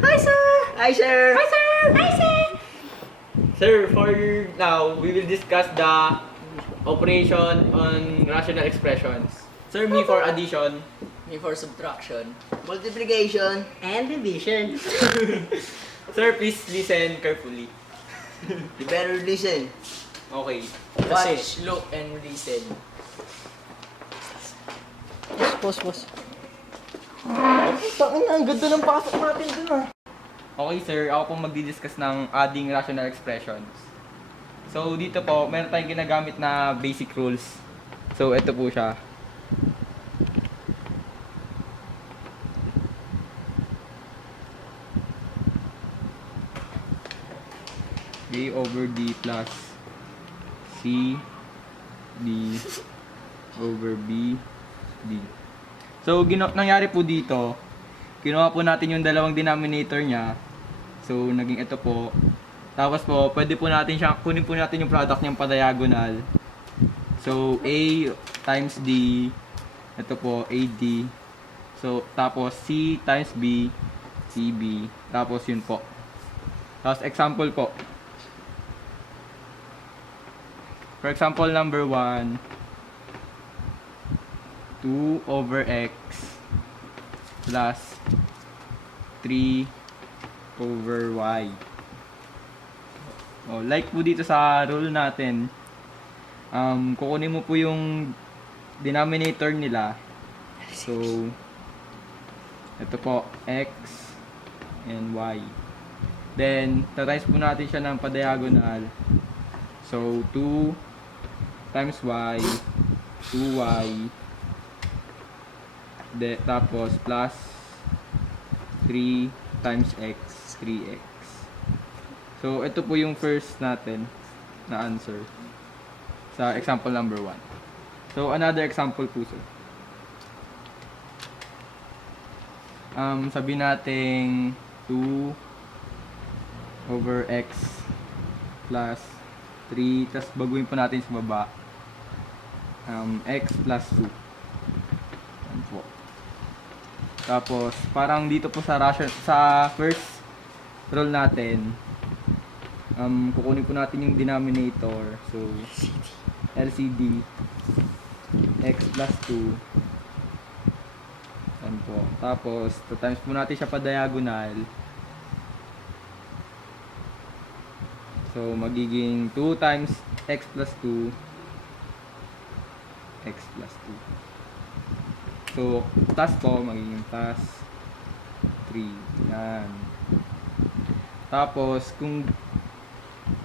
Hi, sir! Hi, sir! Hi, sir! Hi, sir! Sir, for now, we will discuss the operation on rational expressions. Sir, me for addition. Me for subtraction. Multiplication. And division. Sir, please listen carefully. You better listen. Okay. Watch, look, and listen. Pause. Tangin na, ang ganda ng pasok natin dun ah. Okay sir, ako po magdi-discuss ng adding rational expressions. So dito po, meron tayong ginagamit na basic rules. So ito po siya. A over D plus C D over B D. So nangyari po dito, kinuha po natin yung dalawang denominator niya. So naging ito po. Tapos po, pwede po natin siya, kunin po natin yung product niyang pa-diagonal. So A times D, ito po AD. So tapos C times B, CB. Tapos yun po. Tapos example po. For example number 1, 2 over x plus 3 over y. Oh, like po dito sa rule natin, kukunin mo po yung denominator nila. So, ito po, x and y. Then, tatimes po natin siya ng pa-diagonal. So, 2 times y, 2y, tapos plus 3 times x, 3x. So, ito po yung first natin na answer sa example number 1. So, another example po sir. Sabi natin 2 over x plus 3, tas baguhin po natin sa baba, x plus 2. Yan po. Tapos, parang dito po sa first rule natin, kukunin po natin yung denominator. So, LCD, x plus 2. Yan po. Tapos, times po natin siya pa diagonal. So, magiging 2 times x plus 2, x plus 2. So, plus po, magiging plus 3. Yan. Tapos, kung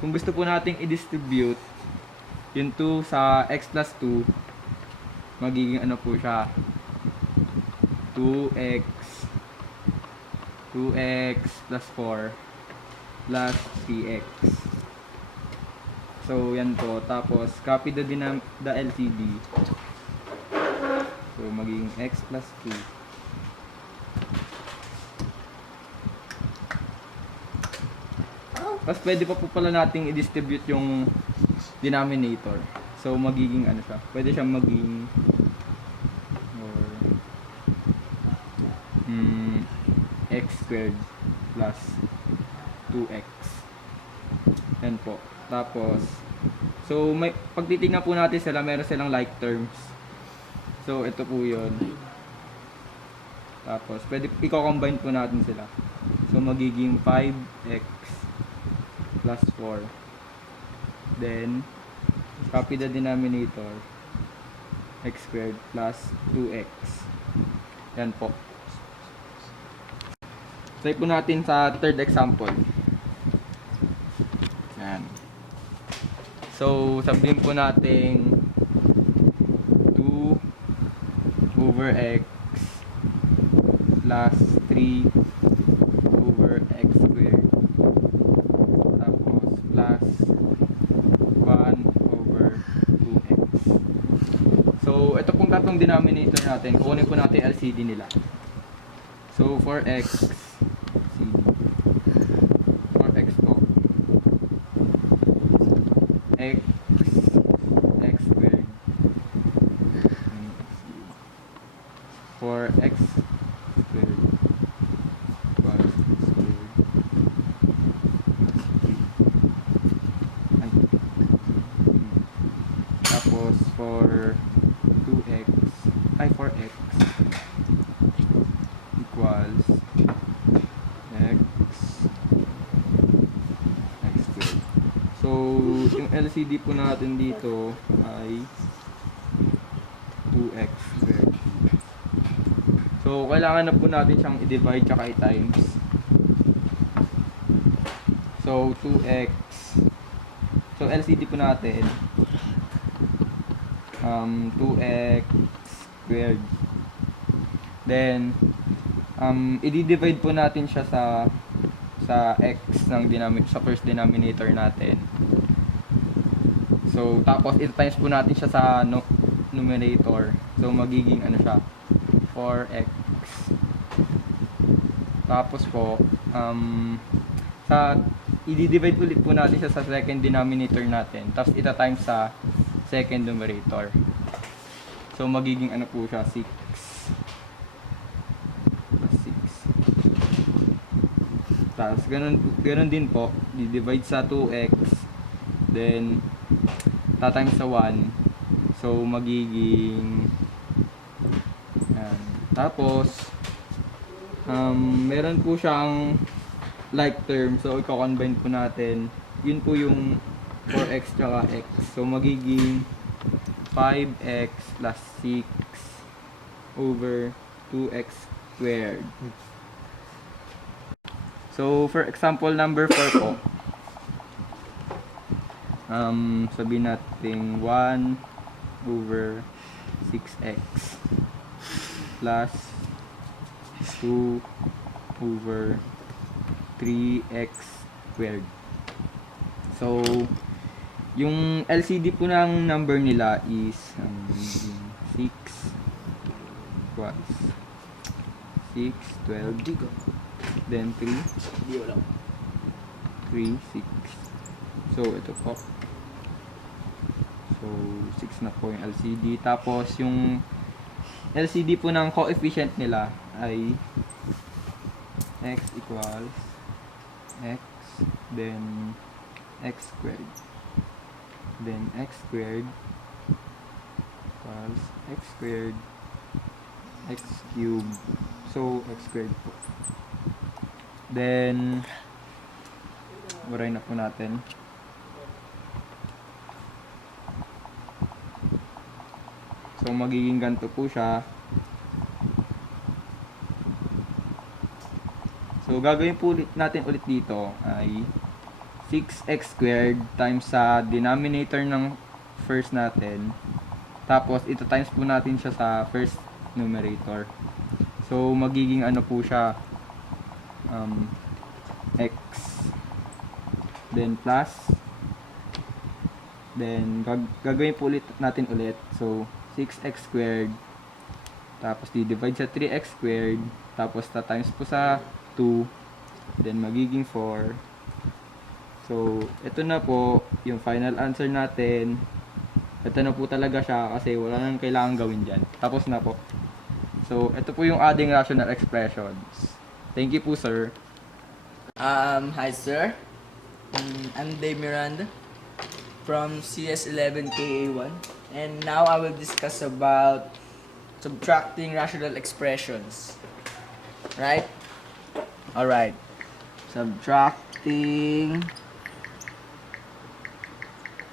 gusto po nating i-distribute yung 2 sa x plus 2, magiging ano po siya, 2x plus 4 plus 3x. So, yan po. Tapos, copy the LCD. So, magiging x plus 2. Tapos, pwede pa po pala nating i-distribute yung denominator. So, magiging ano siya. Pwede siyang maging x squared plus 2x. Yan po. Tapos, so pag titingnan po natin sila, meron silang like terms. So, ito po yun. Tapos, pwede i-combine po natin sila. So, magiging 5x plus 4. Then, copy the denominator, x squared plus 2x. Yan po. Try po natin sa third example. Yan. So, sabihin po natin 2 over x plus 3 over x squared. Tapos, plus 1 over 2x. So, ito pong tatlong denominator natin. Kukunin po natin LCD nila. So, for x, for x po, x squared, for x squared plus for 2x, for x equals x squared. So, yung LCD po natin dito ay 2x squared. So, kailangan na po natin siyang i-divide tsaka i-times. So, 2x. So, LCD po natin 2x squared. Then, i-divide po natin siya sa x ng sa first denominator natin. So, tapos i-times po natin siya sa numerator. So, magiging ano siya? 4x. Tapos po, i-divide ulit po natin siya sa second denominator natin. Tapos ita-times sa second numerator. So, magiging ano po siya? 6. Tapos, ganun din po. I-divide sa 2x. Then, ta-times sa 1. So, magiging tapos, meron po siyang like term. So, i-combine po natin. Yun po yung 4x tsaka x. So, magiging 5x plus 6 over 2x squared. So, for example number 4 po. Sabihin natin 1 over 6x plus 2 over 3x squared. So, yung LCD po ng number nila is 6 equals 6, 12, then 3, 3, 6. So, ito po. So, 6 na po yung LCD. Tapos, yung LCD po ng coefficient nila ay x equals x, then x squared. Then x squared equals x squared, x cubed. So, x squared po. Then, buray na po natin. So, magiging ganito po siya. So, gagawin po natin ulit dito ay 6x squared times sa denominator ng first natin. Tapos, ito times po natin siya sa first numerator. So, magiging ano po siya, x. Then, plus. Then, gagawin po ulit natin ulit. So, 6x squared. Tapos, di-divide sa 3x squared. Tapos, ta-times po sa 2. Then, magiging 4. So, ito na po yung final answer natin. Ito na po talaga siya kasi wala nang kailangan gawin dyan. Tapos na po. So, ito po yung ating rational expressions. Thank you po, sir. Hi, sir. I'm Miranda from CS11KA1. And now I will discuss about subtracting rational expressions. Right? Alright. Subtracting.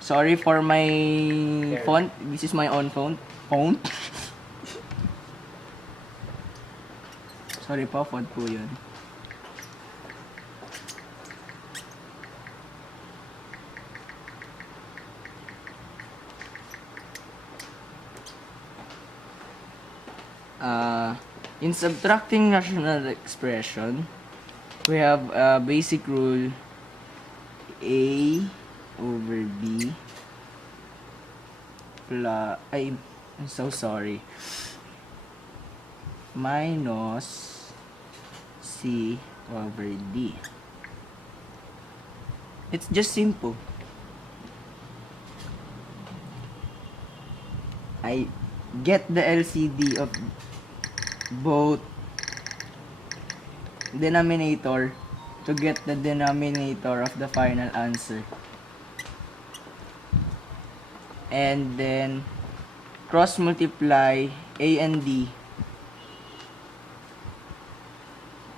Sorry for my font. This is my own font. Sorry po, font po yun. In subtracting rational expression, we have a basic rule A over B plus, I'm so sorry, minus C over D. It's just simple. I get the LCD of both denominator to get the denominator of the final answer. And then cross multiply A and D.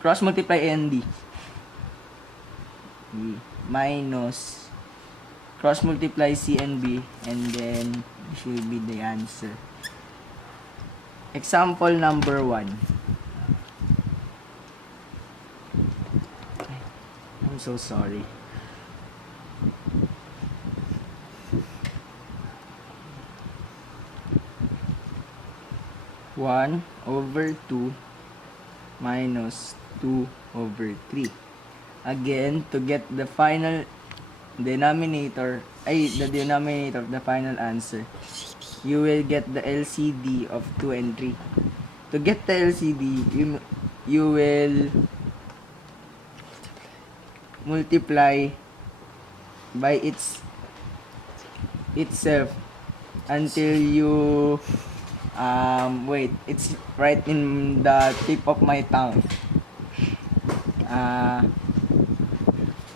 Cross multiply A and D. Minus cross multiply C and B, and then this will be the answer. Example number 1. I'm so sorry. One over 2 minus 2 over 3. Again, to get the final denominator, the denominator of the final answer, you will get the LCD of 2 and 3. To get the LCD, you will multiply by itself until you wait, it's right in the tip of my tongue.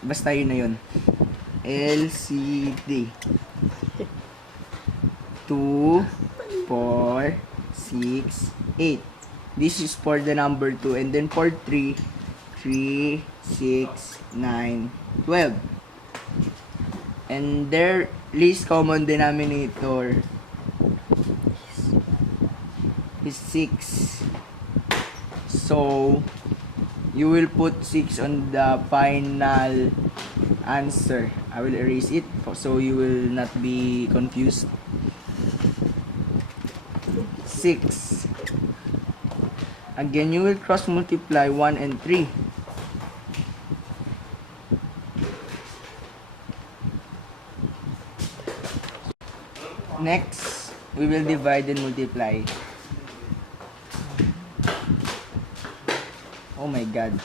Basta yun na yun. LCD 2, 4, 6, 8. This is for the number 2, and then for 3, 3, 6, 9, 12. And their least common denominator is 6. So, you will put 6 on the final answer. I will erase it so you will not be confused. 6. Again, you will cross multiply 1 and 3. Next, we will divide and multiply. Oh my god,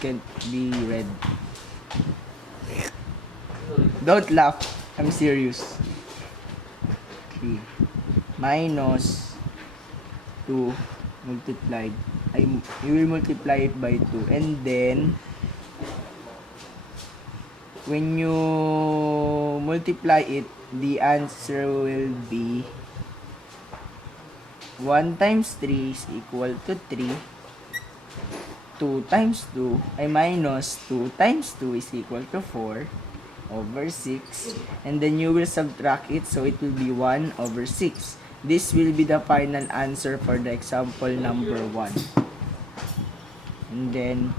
can't be read. Don't laugh, I'm serious. 3 minus 2 multiplied. You will multiply it by 2, and then when you multiply it, the answer will be 1 times 3 is equal to 3. 2 times 2 ay minus 2 times 2 is equal to 4 over 6, and then you will subtract it, so it will be 1 over 6. This will be the final answer for the example number 1. And then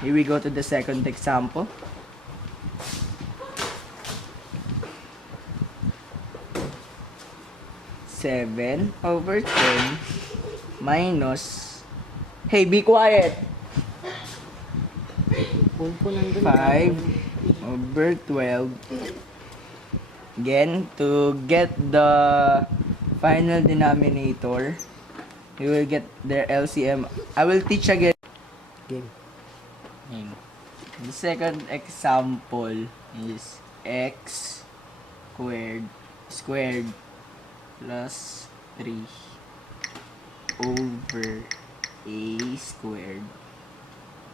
here we go to the second example. Seven over 10 minus, hey, be quiet, 5 over 12. Again, to get the final denominator, you will get their LCM. I will teach again. Game. The second example is x squared plus 3 over a squared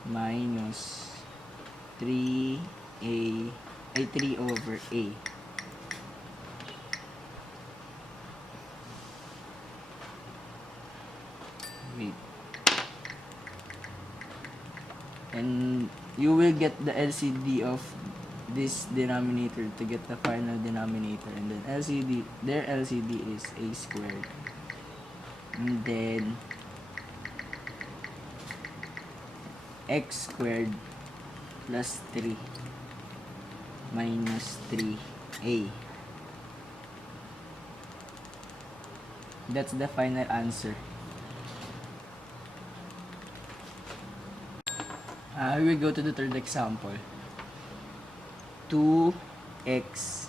minus 3 over a. Wait. And you will get the LCD of this denominator to get the final denominator, and then their LCD is a squared, and then x squared plus 3 minus 3a. That's the final answer. We will go to the third example. 2x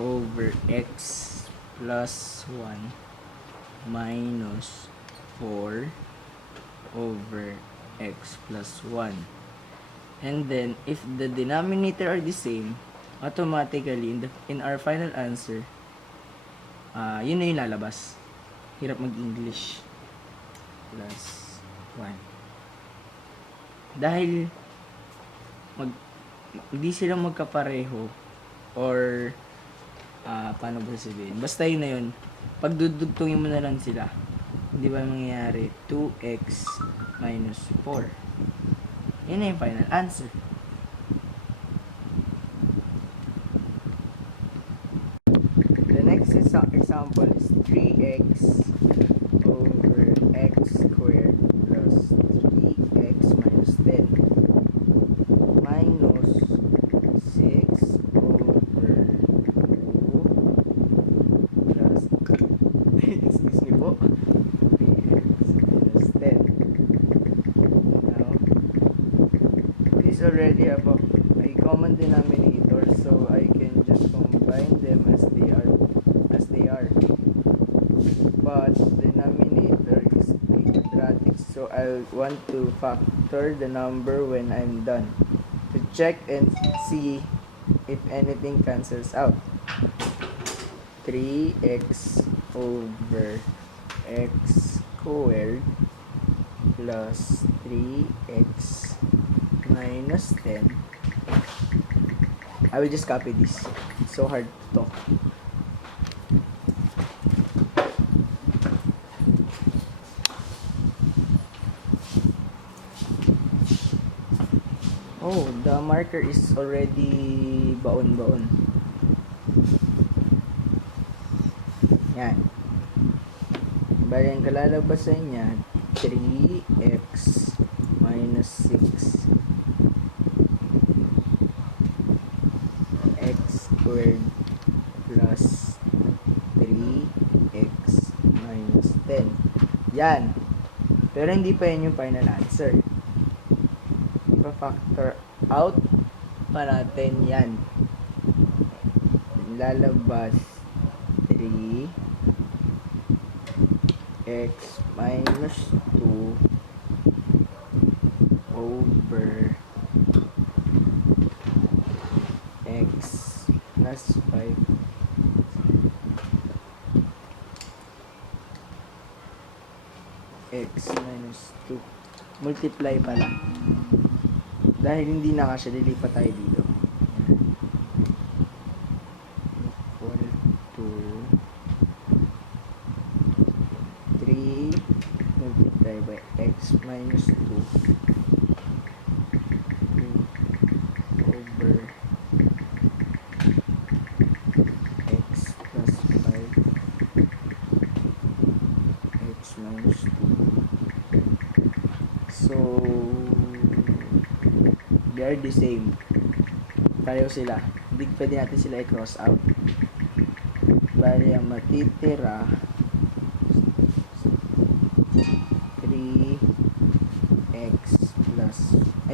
over x plus 1 minus 4 over x plus 1. And then, if the denominator are the same, automatically, in our final answer, yun na yung lalabas. Hirap mag-English. Plus 1. Dahil, hindi sila magkapareho, or, paano ba sabihin? Basta yun na yun. pagdudugtungin mo na lang sila, hindi ba mangyayari 2x minus 4? Yun na yung final answer. The next example is 3x over x squared plus 3x minus 10 minus 6 over 2 plus excuse me po, 3x minus 10. Now, this already have a common denominator, so I can just combine them as they are. But denominator is quadratic, so I'll want to factor the number when I'm done to check and see if anything cancels out. 3x over x squared plus 3x minus 10. I will just copy this. It's so hard to talk. Oh, the marker is already baon-baon. Yan. Bali, ang kalalabasan niya, 3x minus 6 x squared plus 3x minus 10. Yan. Pero hindi pa yan yung final answer. Ipa-factor out pa natin yan. Lalabas 3x minus 2 over x plus 5 x minus 2 multiply pala dahil hindi na kasya, lilipat tayo dito. Equal to 3 multiply by x minus 2 over x plus 5 x minus 2. So they are the same. Pareho sila. Hindi pwede natin sila i-cross out. Bali, ang matitira 3x plus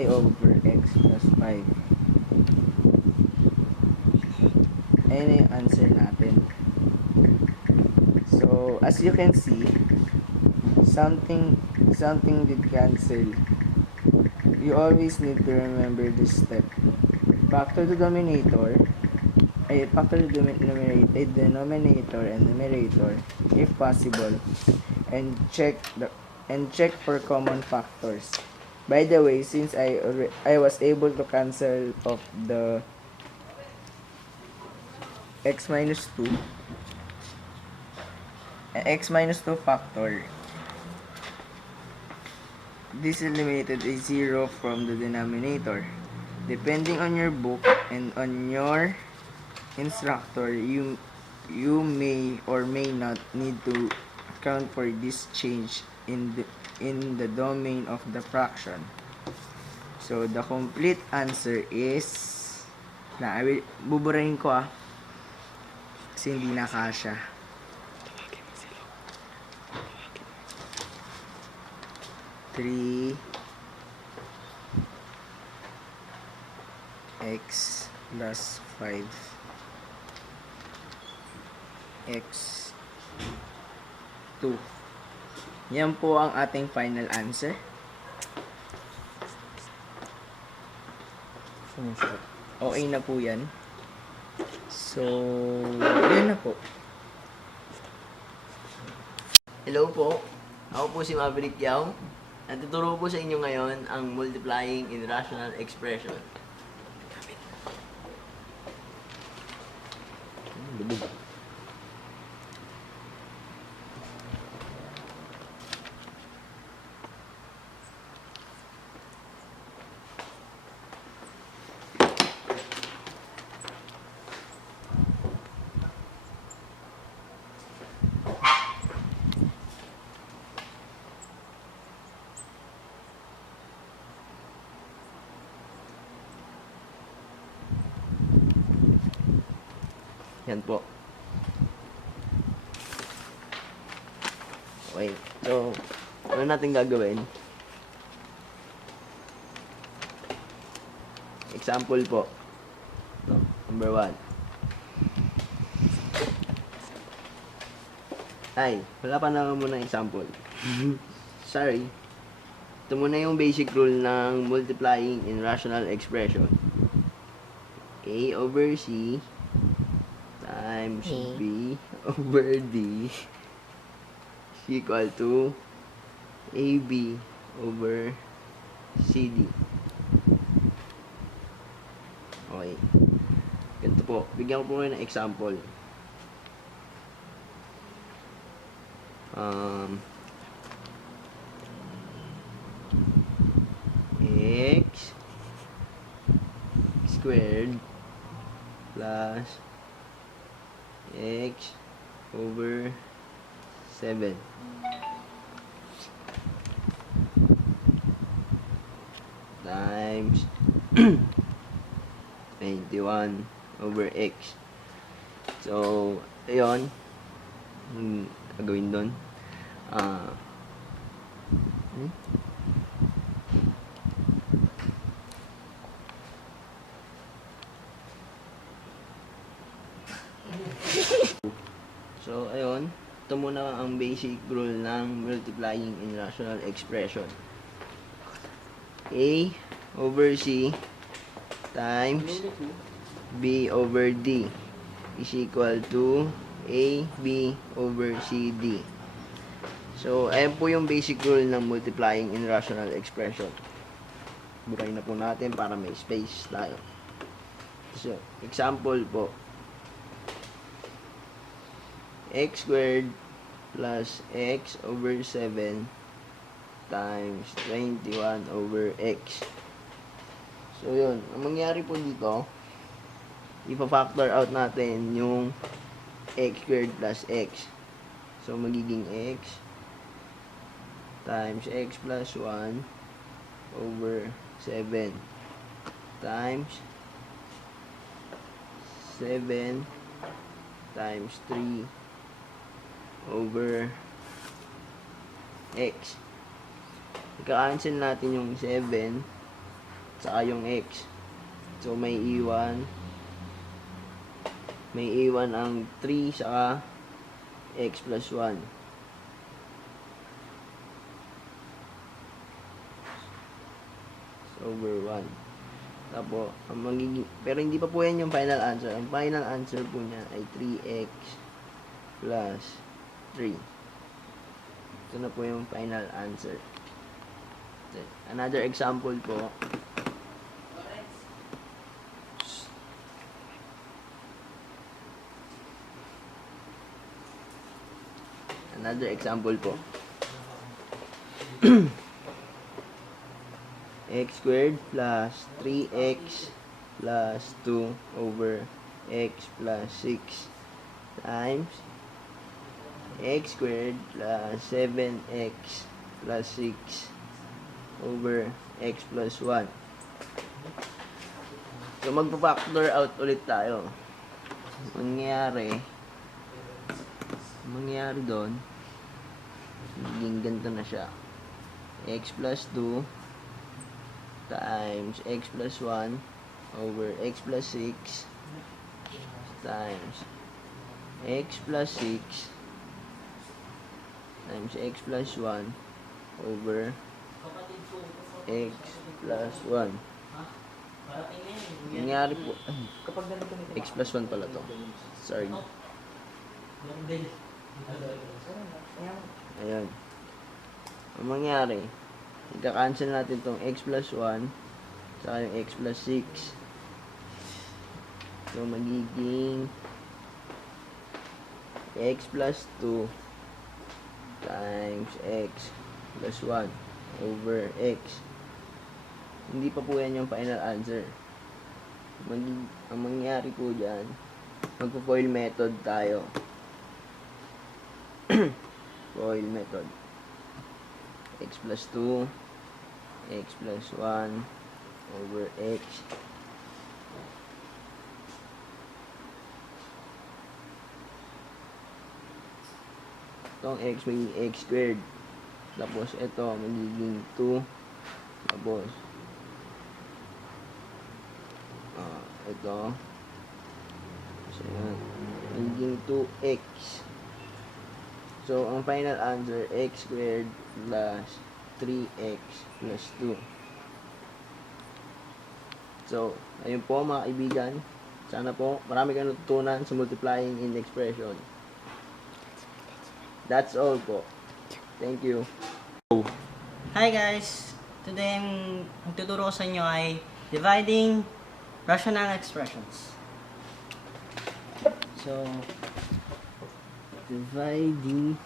over x plus 5. Ayan yung answer natin. So, as you can see, something did cancel. You always need to remember this step. Factor the denominator and numerator if possible, and check for common factors. By the way, since I was able to cancel off the x minus 2 factor, this eliminated a 0 from the denominator. Depending on your book and on your instructor, you may or may not need to account for this change in the domain of the fraction. So the complete answer is buburahin ko kasi hindi na kasya. 3 x plus 5 x 2. Yan po ang ating final answer. Okay na po yan. So, yan na po. Hello po, ako po si Maverick Yao. At tuturo po sa inyo ngayon ang multiplying in rational expression. Yan po. Okay. So, ano natin gagawin? Example po. No, number 1. Ay, wala pa naman muna example. Sorry. Ito muna yung basic rule ng multiplying in rational expression. A over C times B over D is equal to AB over CD. Okay. Ganito po. Bigyan ko po ngayon ng example. X squared plus X over 7 times 21 over X. So, ayun. Gagawin doon. So, ayun. Ito muna ang basic rule ng multiplying in rational expression. A over C times B over D is equal to AB over CD. So, ayan po yung basic rule ng multiplying in rational expression. Bukayin na po natin para may space tayo. So, example po. X squared plus X over 7 times 21 over X. So, yun. Ang mangyari po dito, ipa-factor out natin yung X squared plus X. So, magiging X times X plus 1 over 7 times 7 times 3 over X. I-cancel natin yung 7 saka yung X. So, may iwan ang 3 saka X plus 1. Over 1. Tapos, ang magiging, pero hindi pa po yan yung final answer. Ang final answer po niya ay 3x plus 3. Ito na po yung final answer. Another example po. Another example po. X squared plus 3x plus 2 over x plus 6 times x squared plus 7x plus 6 over x plus 1. So, magpa-factor out ulit tayo. Mangyari doon, magiging ganito na siya. X plus 2 times x plus 1 over x plus 6 times x plus 6 times x plus 1 over x plus 1. Nangyari po, x plus 1 pala to. Sorry. Ayan. Ang mangyari, ika-cancel natin tong x plus 1 saka yung x plus 6. So, magiging x plus 2 times x plus 1 over x. Hindi pa po yan yung final answer. Ang mangyari po dyan, magpo-FOIL method tayo. FOIL method. X plus 2, x plus 1 over x. Itong x magiging x squared. Tapos ito magiging 2. Tapos ito. So, yan. Magiging 2x. So, ang final answer, x squared plus 3x plus 2. So, ayun po mga kaibigan. Sana po marami kang natutunan sa multiplying in expression. That's all po. Thank you. Hi guys! Today, ang tuturo ko sa inyo ay dividing rational expressions. So, dividing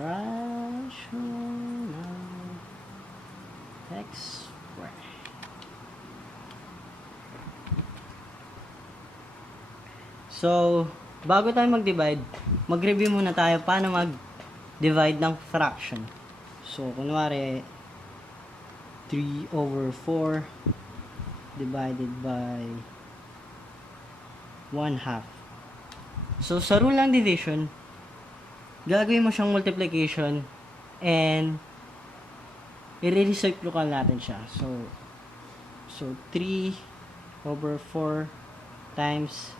rational expression. So, bago tayo mag-divide, mag-review muna tayo paano mag-divide ng fraction. So, kunwari, 3/4 divided by 1/2. So, sa rule ng division, gagawin mo siyang multiplication and i-reciprocal natin siya. So 3/4 times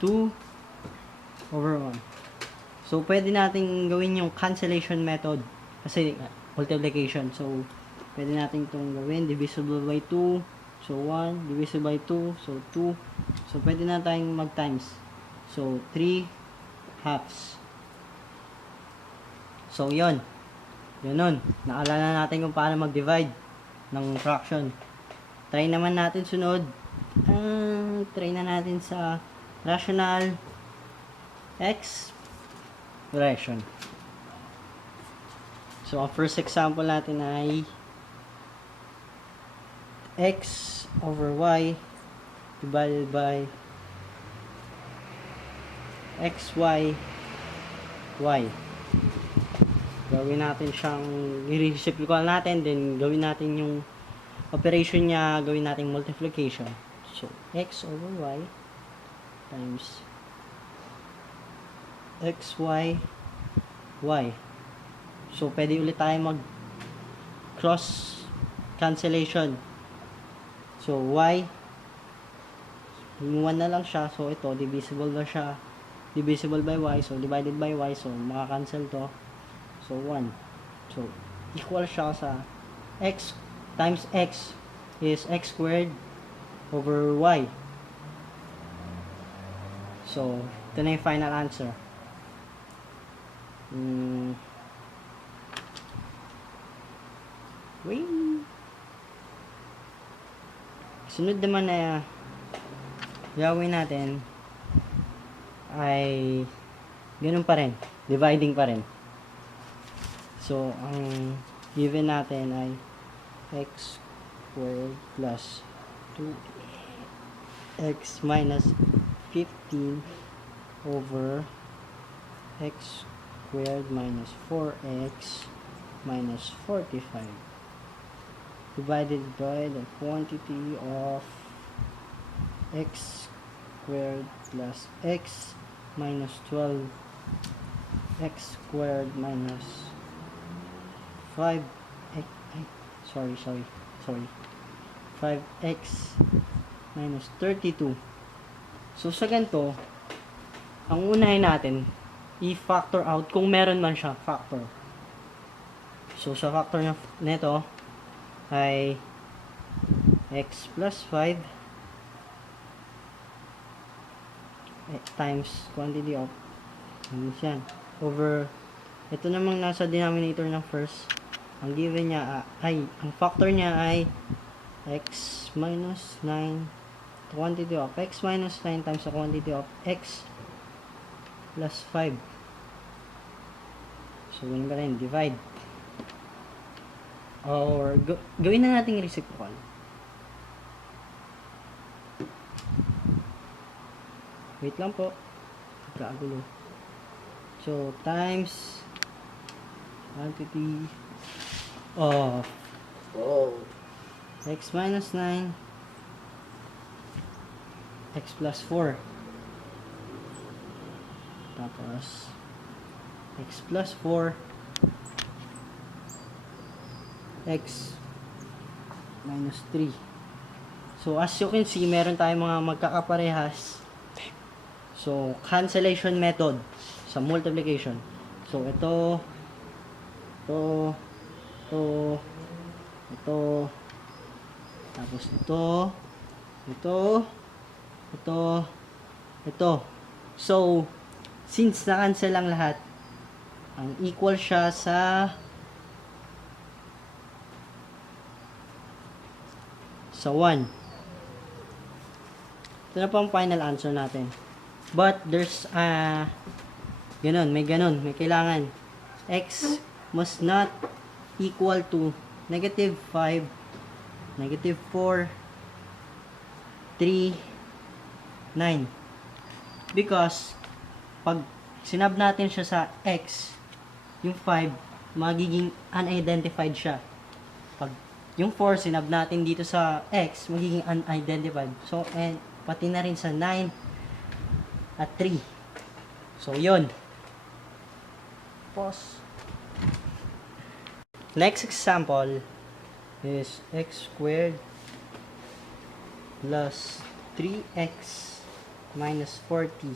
2/1. So, pwede natin gawin yung cancellation method kasi multiplication. So, pwede natin itong gawin divisible by 2. So, 1 divisible by 2. So, 2. So, pwede na tayong mag-times. So, 3/2. So, yun. Ganun. Naalala natin kung paano mag-divide ng fraction. Try naman natin sunod. Try na natin sa rational expression. So, ang first example natin ay x/y divided by xy y. Gawin natin siyang i-reciprocal natin, then gawin natin yung operation niya, gawin natin multiplication. So, x/y times xy y. So, pwede ulit tayo mag cross cancellation. So, y yung 1 na lang siya. So, ito divisible na siya. Divisible by y. So, divided by y. So, maka-cancel to. So, 1. So, equal siya sa x times x is x squared over y. So, ito na yung final answer. Wait. Sunod naman na gawin natin ay ganun pa rin. Dividing pa rin. So, ang given natin ay x squared plus 2x minus 15 over x squared minus 4x minus 45 divided by the quantity of x squared plus x minus 12 x squared minus 5 5x minus 32. So sa ganito, ang unahin natin i-factor out kung meron man siya factor. So sa factor nito ay x plus 5 times quantity of yan over ito namang nasa denominator ng first. Ang given niya ay ang factor niya ay x minus 9 quantity of x minus 9 times the quantity of x plus 5. So, ganun ba rin? Divide. Or, gawin na natin reciprocal. Wait lang po. Kagulo. So, times quantity of x minus 9 x plus 4 Tapos, x plus 4, x minus 3. So, as you can see, meron tayong mga magkakaparehas. So, cancellation method sa multiplication. So, ito, tapos ito. So, since na-cancel lang lahat, ang equal siya sa 1. Ito na po ang final answer natin. But there's may kailangan. X must not equal to negative 5, negative 4, 3, 9. Because pag sinab natin siya sa x, yung 5 magiging unidentified siya. Pag yung 4 sinab natin dito sa x, magiging unidentified. So, and pati na rin sa 9 at 3. So, yun. Pause. Next example is x squared plus 3x minus 40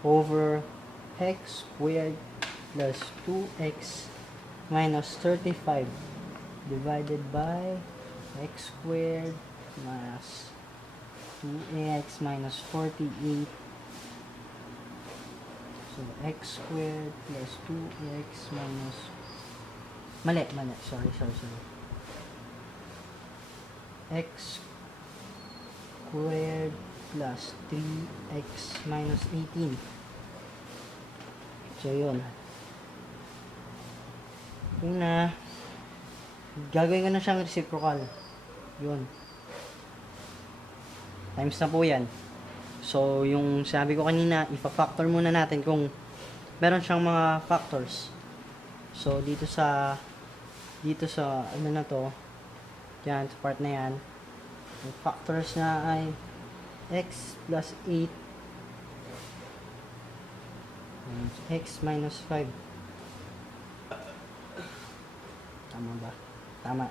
over x squared plus 2x minus 35 divided by x squared minus 2x minus 48. So, x squared plus 2x minus... Mali. Sorry. X squared plus 3x minus 18. So, yun. Una, gagawin ko na siyang reciprocal. Yun. Times na po yan. So, yung sabi ko kanina, ipa-factor muna natin kung meron siyang mga factors. So, dito sa ano na to, yan, sa part na yan, yung factors na ay x plus 8, x minus 5. Tama ba? Tama.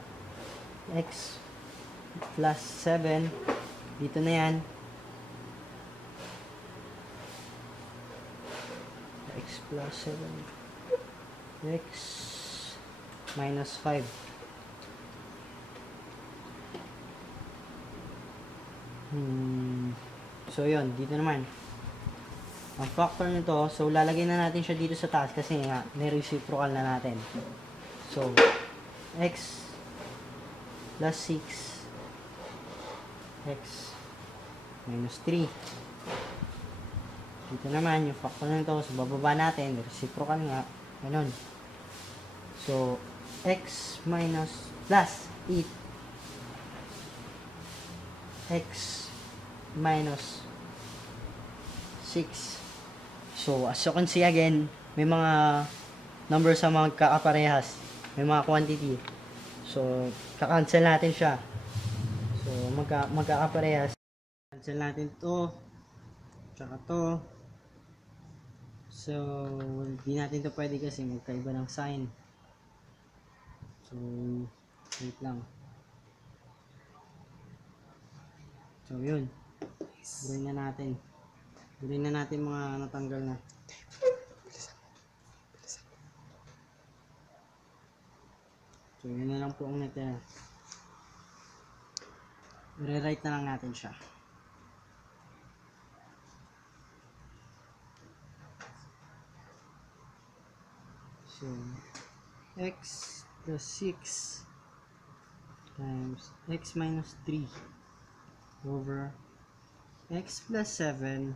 X plus 7, dito na yan, x plus 7, x minus 5. So, yun. Dito naman. Ang factor nito, so, lalagay na natin siya dito sa taas kasi nga, nireciprocal na natin. So, x plus 6, x minus 3. Dito naman, yung factor nito, so, bababa natin, reciprocal nga, ganun. So, x minus plus 8, x minus 6. So, as you can see again, may mga numbers sa mga kakaparehas. May mga quantity. So, kakancel natin siya. So, magkakaparehas. Cancel natin to. Tsaka to. So, hindi natin to pwede kasi magkaiba ng sign. So, wait lang. So, yun. Gawin na natin. Gawin na natin mga natanggal na. So, yun na lang po ang natira. I-rewrite na lang natin siya. So, x plus 6 times x minus 3 over x plus 7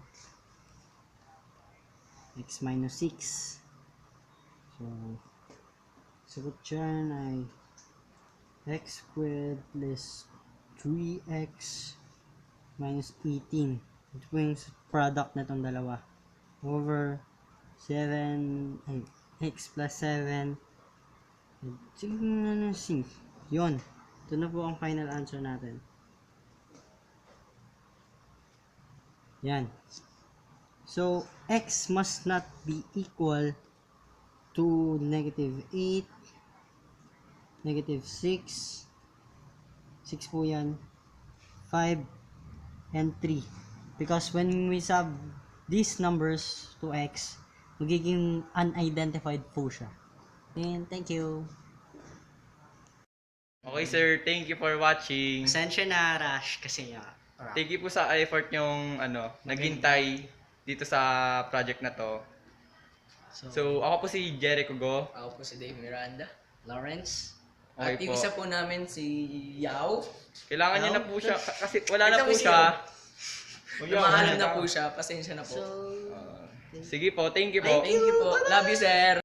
x minus 6. So, sagot dyan ay x squared plus 3x minus 18. Ito po yung product na itong dalawa. Over 7, x plus 7. Sige na sync. Yun. Ito na po ang final answer natin. Yan. So, x must not be equal to -8, -6, 6 po yan, 5, and 3. Because when we sub these numbers to x, magiging unidentified po siya. And thank you. Okay sir, thank you for watching. Pasensya na, Rush, kasi Thank you po sa effort yung naghintay dito sa project na to. So, ako po si Jericho Go. Ako po si Dave Miranda. Lawrence. At Okay yung po. isa po namin si Yao. Kailangan niya na po siya kasi wala na Ito po si siya. Lumahanap na po siya. Pasensya na po. So, Sige po, thank you po. Thank you po. Love you, sir.